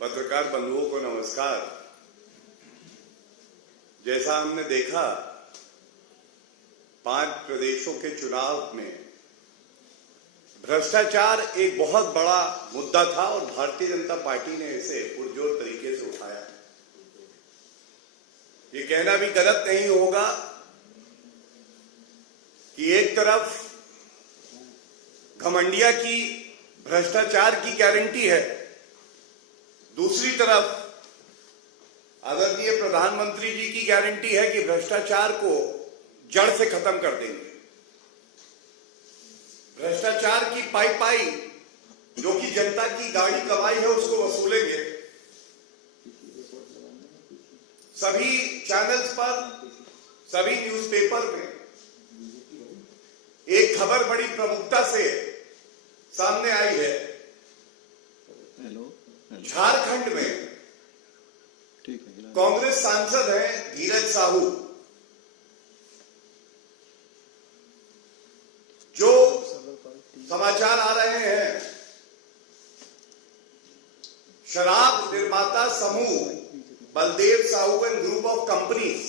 पत्रकार बंधुओं को नमस्कार। जैसा हमने देखा 5 प्रदेशों के चुनाव में भ्रष्टाचार एक बहुत बड़ा मुद्दा था और भारतीय जनता पार्टी ने इसे पुरजोर तरीके से उठाया। ये कहना भी गलत नहीं होगा कि एक तरफ घमंडिया की भ्रष्टाचार की गारंटी है, दूसरी तरफ आदरणीय प्रधानमंत्री जी की गारंटी है कि भ्रष्टाचार को जड़ से खत्म कर देंगे। भ्रष्टाचार की पाई जो कि जनता की गाड़ी कमाई है उसको वसूलेंगे। सभी चैनल्स पर, सभी न्यूज़पेपर में एक खबर बड़ी प्रमुखता से सामने आई है। झारखंड में कांग्रेस सांसद हैं धीरज साहू, जो समाचार आ रहे हैं शराब निर्माता समूह Baldev Sahu and group of companies,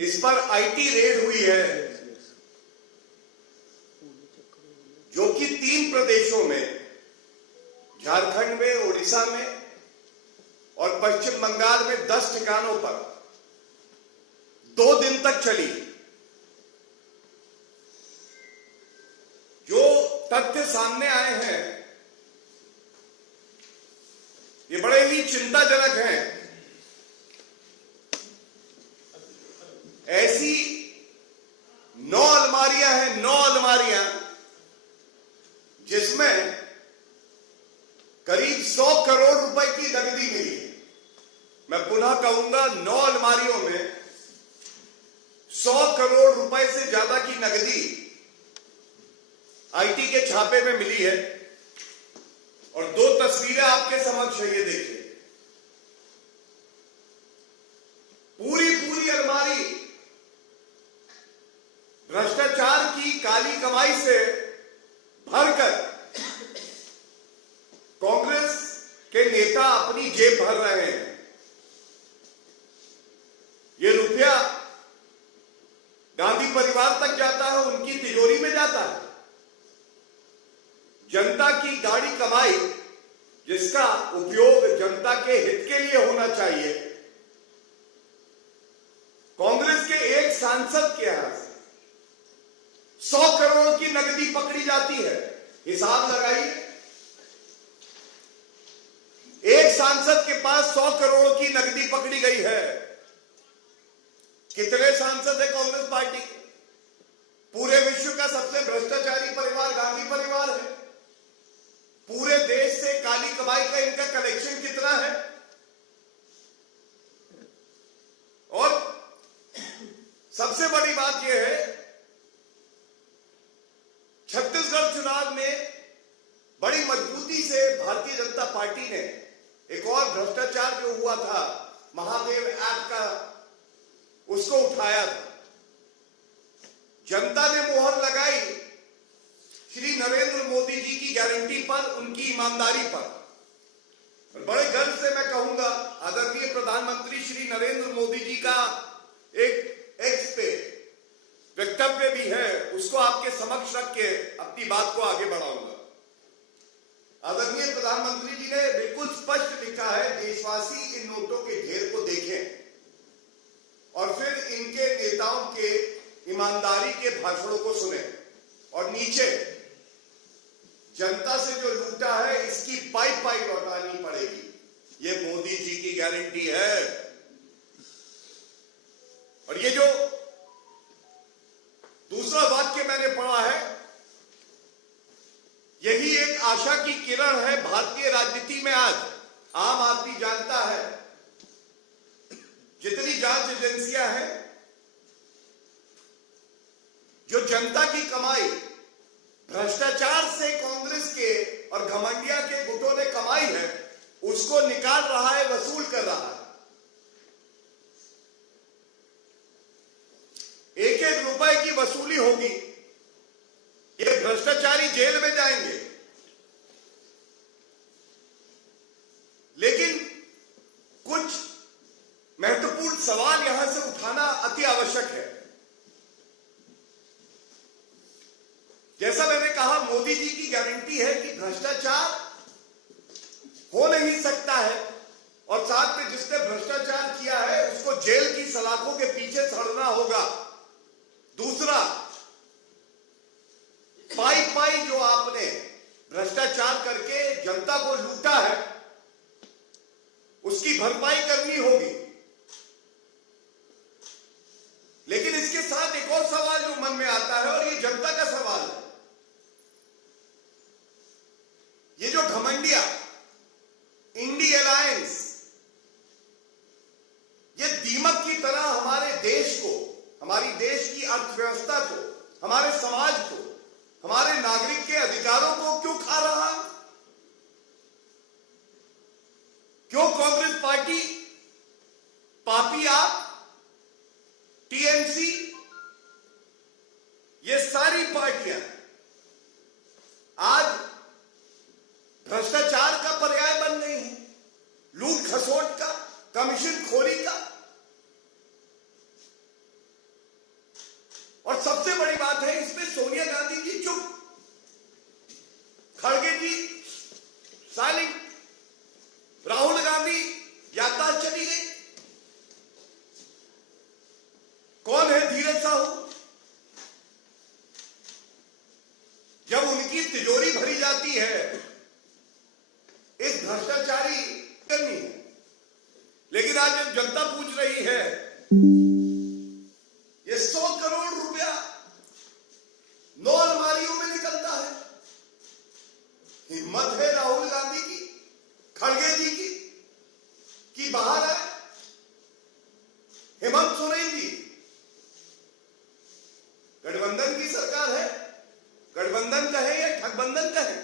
इस पर आईटी रेड हुई है जो कि 3 प्रदेशों में, झारखंड में, उड़ीसा में और पश्चिम बंगाल में 10 ठिकानों पर 2 दिन तक चली। जो तथ्य सामने आए हैं ये बड़े ही चिंताजनक हैं। ऐसी 9 अलमारियां हैं, 9 अलमारियां जिसमें करीब 100 करोड़ रुपए की नकदी मिली। मैं पुनः कहूंगा 9 अलमारियों में 100 करोड़ रुपए से ज्यादा की नकदी आईटी के छापे में मिली है। और 2 तस्वीरें आपके समक्ष है, ये देखिए। पूरी अलमारी भ्रष्टाचार की काली कमाई से भरकर कांग्रेस के नेता अपनी जेब भर रहे हैं। ये रुपया गांधी परिवार तक जाता है, उनकी तिजोरी में जाता है। जनता की गाड़ी कमाई जिसका उपयोग जनता के हित के लिए होना चाहिए, कांग्रेस के एक सांसद के यहां से 100 करोड़ की नकदी पकड़ी जाती है। हिसाब लगाइए, एक सांसद के पास 100 करोड़ की नकदी पकड़ी गई है। कितने सांसद है कांग्रेस पार्टी के? पूरे विश्व का सबसे भ्रष्टाचारी परिवार गांधी परिवार है। पूरे देश से काली कमाई का इनका कलेक्शन कितना है? और सबसे बड़ी बात यह है, छत्तीसगढ़ चुनाव में बड़ी मजबूती से भारतीय जनता पार्टी ने एक और भ्रष्टाचार जो हुआ था महादेव ऐप का, उसको उठाया था। जनता ने मोहर लगाई श्री नरेंद्र मोदी जी की गारंटी पर, उनकी ईमानदारी पर। और बड़े गर्व से मैं कहूंगा आदरणीय प्रधानमंत्री श्री नरेंद्र मोदी जी का एक एक्स पे वक्तव्य भी है, उसको आपके समक्ष रख के अपनी बात को आगे बढ़ाऊंगा। आदरणीय प्रधानमंत्री जी ने बिल्कुल स्पष्ट लिखा है, देशवासी इन नोटों के ढेर को देखें और फिर इनके नेताओं के ईमानदारी के भाषणों को सुने, और नीचे जनता से जो लूटा है इसकी पाई लौटानी पड़ेगी। ये मोदी जी की गारंटी है। और ये जो दूसरा वाक्य मैंने पढ़ा है, यही एक आशा की किरण है भारतीय राजनीति में। आज आम आदमी जानता है, जितनी जांच एजेंसियां हैं जो जनता की कमाई भ्रष्टाचार से कांग्रेस के और घमंडिया के गुटों ने कमाई है, उसको निकाल रहा है, वसूल कर रहा है। एक रुपए की वसूली होगी। ये भ्रष्टाचारी जेल में जाएंगे। सवाल यहां से उठाना अति आवश्यक है। जैसा मैंने कहा, मोदी जी की गारंटी है कि भ्रष्टाचार हो नहीं सकता है, और साथ में जिसने भ्रष्टाचार किया है उसको जेल की सलाखों के पीछे सड़ना होगा। दूसरा, पाई पाई जो आपने भ्रष्टाचार करके जनता को लूटा है उसकी भरपाई करनी होगी। लेकिन इसके साथ एक और सवाल जो मन में आता है, और ये जनता का सवाल है, ये जो घमंडिया इंडी अलायंस, ये दीमक की तरह हमारे देश को, हमारी देश की अर्थव्यवस्था को, हमारे समाज को, हमारे नागरिक के अधिकारों को क्यों खा रहा है? क्यों कांग्रेस पार्टी, पापी आप, टीएमसी, ये सारी पार्टियां आज भ्रष्टाचार का पर्याय बन गई हैं, लूट खसोट का, कमीशन खोरी का। और सबसे बड़ी बात है इसमें, सोनिया गांधी जी चुप, खड़गे जी साइलेंट, राहुल गांधी याददाश्त चली गई। कौन है धीरज साहू? जब उनकी तिजोरी भरी जाती है इस भ्रष्टाचारी करनी है, लेकिन आज जब जनता पूछ रही है, ये 100 करोड़ रुपया 9 अलमारियों में निकलता है। हिम्मत है राहुल गांधी की, खड़गे जी की, कि बाहर आए। हेमंत सोरेन जी, गठबंधन की सरकार है, गठबंधन कहे या ठगबंधन कहे,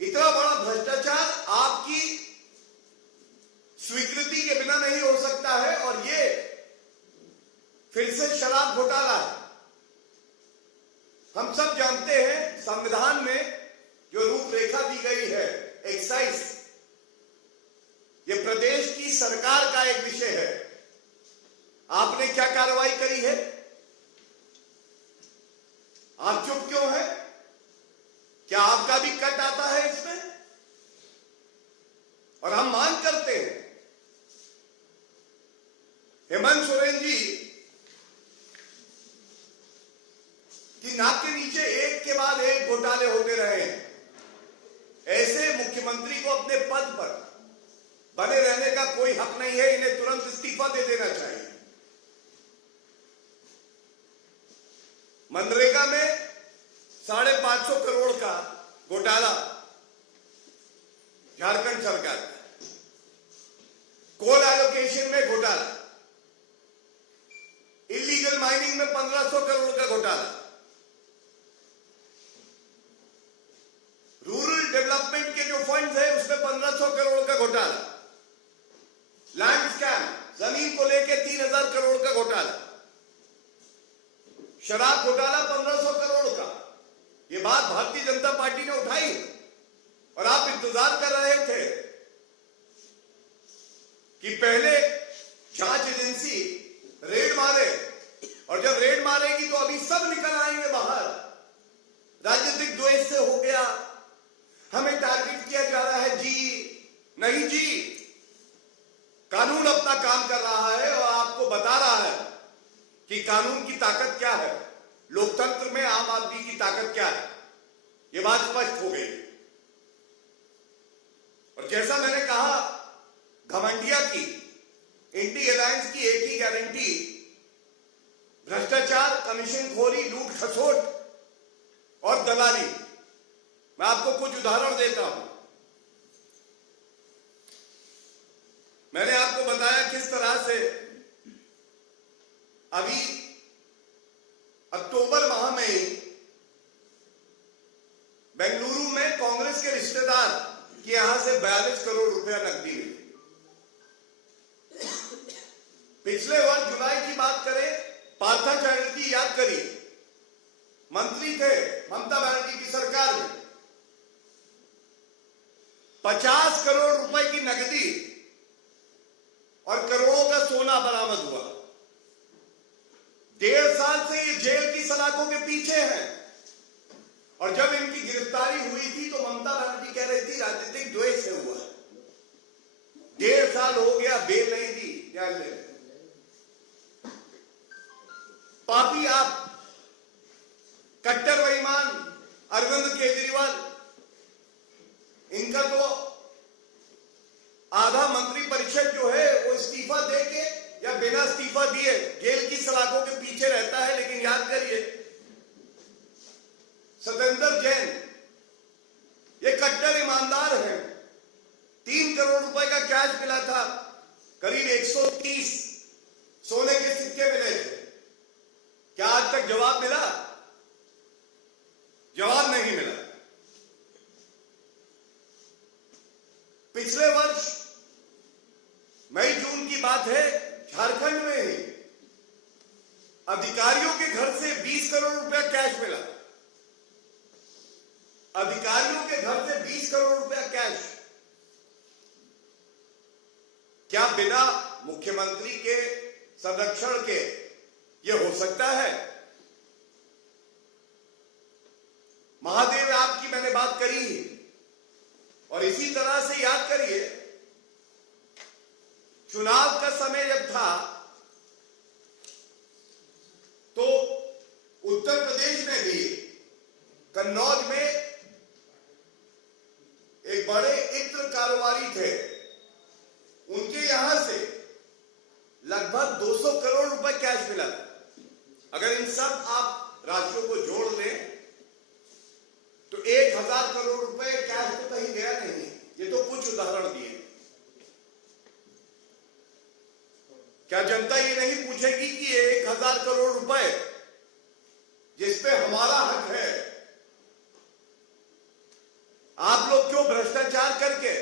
इतना बड़ा भ्रष्टाचार आपकी स्वीकृति के बिना नहीं हो सकता है। और ये फिर से शराब घोटाला है। हम सब जानते हैं संविधान में जो रूपरेखा दी गई है, एक्साइज, ये प्रदेश की सरकार का एक विषय है। आपने क्या कार्रवाई करी है? आप चुप क्यों है? क्या आपका भी कट आता है इसमें? और हम मांग करते हैं, हेमंत सोरेन जी की नाक के नीचे एक के बाद एक घोटाले होते रहे हैं। ऐसे मुख्यमंत्री को अपने पद पर बने रहने का कोई हक नहीं है, इन्हें तुरंत इस्तीफा दे देना चाहिए। मनरेगा में 550 करोड़ का घोटाला झारखंड सरकार का, कोल एलोकेशन में घोटाला, इलीगल माइनिंग में 1500 करोड़ का घोटाला, रूरल डेवलपमेंट के जो फंड है उसमें 1500 करोड़ का घोटाला, लैंड स्कैम, जमीन को लेकर 3000 करोड़ का घोटाला, शराब घोटाला 1500 करोड़ का। ये बात भारतीय जनता पार्टी ने उठाई और आप इंतजार कर रहे थे कि पहले जांच एजेंसी रेड मारे, और जब रेड मारेगी तो अभी सब निकल आएंगे बाहर। राजनीतिक द्वेष से हो गया, हमें टारगेट किया जा रहा है। जी नहीं जी, कानून अपना काम कर रहा है और आपको बता रहा है कि कानून की ताकत क्या है, लोकतंत्र में आम आदमी की ताकत क्या है। यह बात स्पष्ट हो गई। और जैसा मैंने कहा, घमंडिया की, इंडी अलायंस की एक ही गारंटी, भ्रष्टाचार, कमीशनखोरी, लूट खसोट और दलाली। मैं आपको कुछ उदाहरण देता हूं। मैंने आपको बताया किस तरह से अभी अक्टूबर माह में बेंगलुरु में कांग्रेस के रिश्तेदार के यहां से 42 करोड़ रुपया नकदी मिली। पिछले वर्ष जुलाई की बात करें, पार्था चैटर्जी याद करिए, मंत्री थे ममता बनर्जी की सरकार में, 50 करोड़ रुपए की नकदी गिरफ्तारी हुई थी तो ममता बनर्जी कह रही थी राजनीतिक द्वेष से हुआ। 1.5 साल हो गया, बेल नहीं दी न्यायालय ने। पापी आप, कट्टर बेईमान अरविंद केजरीवाल, इनका तो आधा मंत्री परिषद जो है वो इस्तीफा दे के या बिना इस्तीफा दिए जेल की सलाखों के पीछे रहता है। लेकिन याद करिए, सत्येंद्र जैन ये कट्टर ईमानदार हैं। 3 करोड़ रुपए का कैश मिला था, करीब 130 सोने के सिक्के मिले थे। क्या आज तक जवाब मिला? जवाब नहीं मिला। पिछले वर्ष मई जून की बात है, झारखंड में ही अधिकारियों के घर से 20 करोड़ रुपया कैश मिला। अधिकारियों के घर से 20 करोड़ रुपया कैश। क्या बिना मुख्यमंत्री के संरक्षण के यह हो सकता है? महादेव आपकी मैंने बात करी ही। और इसी तरह से याद करिए, चुनाव का समय जब था तो उत्तर प्रदेश में भी कन्नौज में एक बड़े इत्र कारोबारी थे, उनके यहां से लगभग 200 करोड़ रुपए कैश मिला। अगर इन सब आप राशियों को जोड़ लें तो 1000 करोड़ रुपए कैश तो कहीं गया नहीं। ये तो कुछ उदाहरण दिए। क्या जनता ये नहीं पूछेगी कि ये 1000 करोड़ रुपए जिस पे हमारा हक है, आप लोग क्यों भ्रष्टाचार करके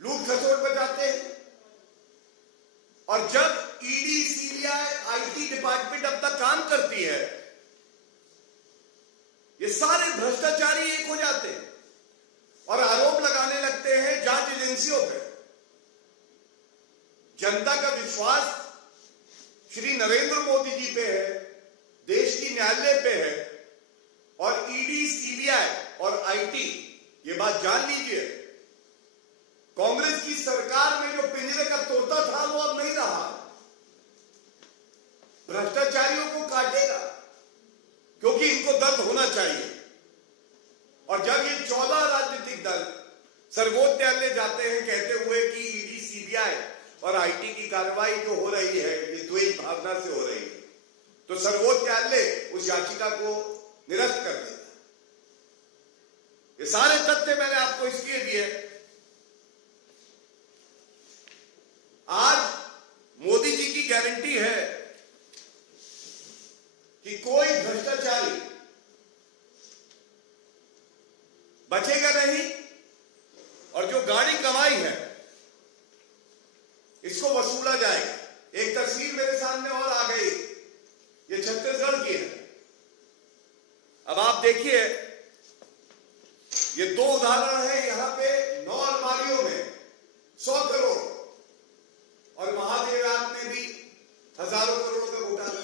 लूट खसोट बचाते हैं? और जब ईडी, सीबीआई, आईटी डिपार्टमेंट अपना काम करती है, ये सारे भ्रष्टाचारी एक हो जाते हैं और आरोप लगाने लगते हैं जांच एजेंसियों पे। जनता का विश्वास श्री नरेंद्र मोदी जी पे है, देश की न्यायालय पे है, और ईडी, सीबीआई और आईटी, ये बात जान लीजिए, कांग्रेस की सरकार में जो पिंजरे का तोता था वो अब नहीं रहा। भ्रष्टाचारियों को काटेगा क्योंकि इनको दर्द होना चाहिए। और जब ये 14 राजनीतिक दल सर्वोच्च न्यायालय जाते हैं कहते हुए कि ईडी, सीबीआई और आईटी की कार्रवाई जो हो रही है ये द्वेष भावना से हो रही है, तो सर्वोच्च न्यायालय उस याचिका को निरस्त कर देता। ये सारे तथ्य मैंने आपको इसलिए दिए। आज मोदी जी की गारंटी है कि कोई भ्रष्टाचारी बचेगा नहीं, और जो गाड़ी कमाई है इसको वसूला जाएगा। एक तस्वीर मेरे सामने और आ गई, ये छत्तीसगढ़ की है। अब आप देखिए, ये 2 उदाहरण है। यहां पे 9 अलमारियों में 100 करोड़, और महादेव ऐप में भी हजारों करोड़ का घोटाला।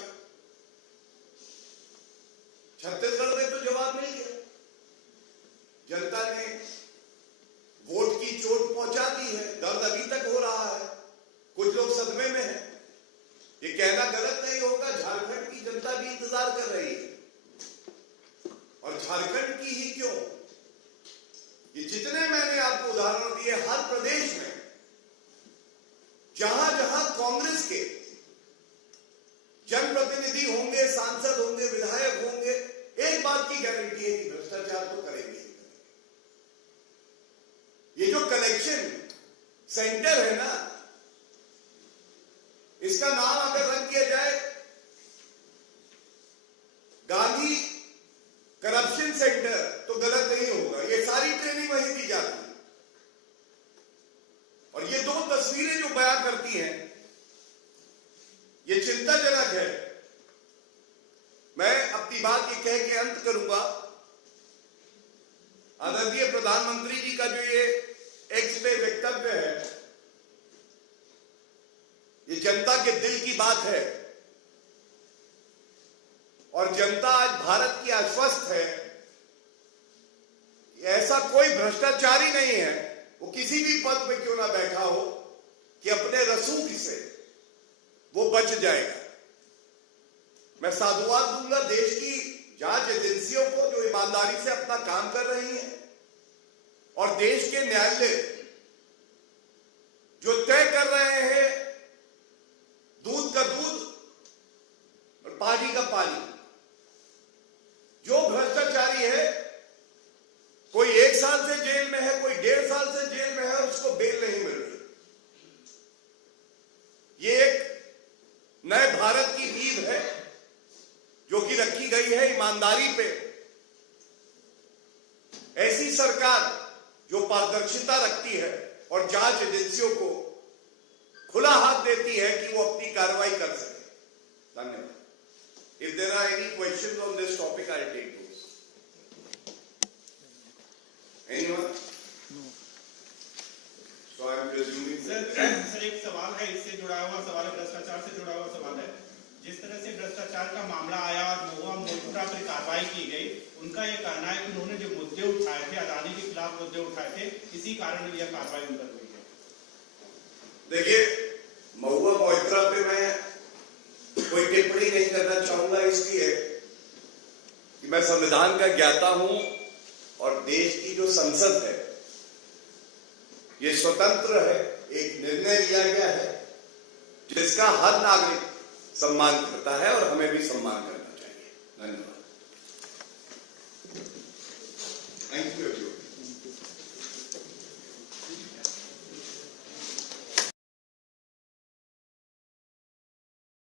छत्तीसगढ़ में तो जवाब मिल गया। जनता ने वोट की चोट पहुंचा दी है, दर्द अभी तक हो रहा है, कुछ लोग सदमे में हैं। ये कहना गलत नहीं होगा, झारखंड की जनता भी इंतजार कर रही है। और झारखंड की ही क्यों, ये जितने मैंने आपको उदाहरण दिए, हर प्रदेश में जहां जहां कांग्रेस के जनप्रतिनिधि होंगे, सांसद होंगे, विधायक होंगे, एक बात की गारंटी है कि भ्रष्टाचार तो करेंगे। ये जो कलेक्शन सेंटर है ना, इसका नाम अगर रख दिया जाए गांधी करप्शन सेंटर तो गलत नहीं होगा। ये सारी ट्रेनिंग वहीं दी जाती है। और ये 2 तस्वीरें जो बयां करती हैं, ये चिंताजनक है। मैं अपनी बात ये कह के अंत करूंगा, आदरणीय प्रधानमंत्री जी का जो ये एक्स पे वक्तव्य है, ये जनता के दिल की बात है। और जनता आज भारत की आश्वस्त है ऐसा कोई भ्रष्टाचारी नहीं है, वो किसी भी पद पे क्यों ना बैठा हो, कि अपने रसूख से वो बच जाएगा। मैं साधुवाद दूंगा देश की जांच एजेंसियों को जो ईमानदारी से अपना काम कर रही हैं, और देश के न्यायालय जो तय कर रहे हैं दूध का दूध और पानी का पानी। जो भ्रष्टाचारी है, कोई 1 साल से जेल में है, कोई 1.5 साल से जेल में है, उसको बेल नहीं मिल रही। ये एक नए भारत की नींव है जो कि रखी गई है ईमानदारी पे। ऐसी सरकार जो पारदर्शिता रखती है और जांच एजेंसियों को खुला हाथ देती है कि वो अपनी कार्रवाई कर सके। धन्यवाद। If there are any questions on this topic I take those. Anyone? So I am resuming. Sir एक सवाल है, इससे जुड़ा हुआ सवाल है, भ्रष्टाचार से जुड़ा हुआ सवाल है। जिस तरह से भ्रष्टाचार का मामला आया और महुआ मोइत्रा पर कार्रवाई की गई, उनका यह कहना है कि उन्होंने जो मुद्दे उठाए थे, अदानी के खिलाफ मुद्दे उठाए थे, इसी कारण यह कार्रवाई उन पर हुई है। देखिए, महुआ मोइत्रा पे मैं कोई टिप्पणी नहीं करना चाहूंगा, इसलिए कि मैं संविधान का ज्ञाता हूं और देश की जो संसद है ये स्वतंत्र है। एक निर्णय लिया गया है जिसका हर नागरिक सम्मान करता है और हमें भी सम्मान करना चाहिए। धन्यवाद। Thank you.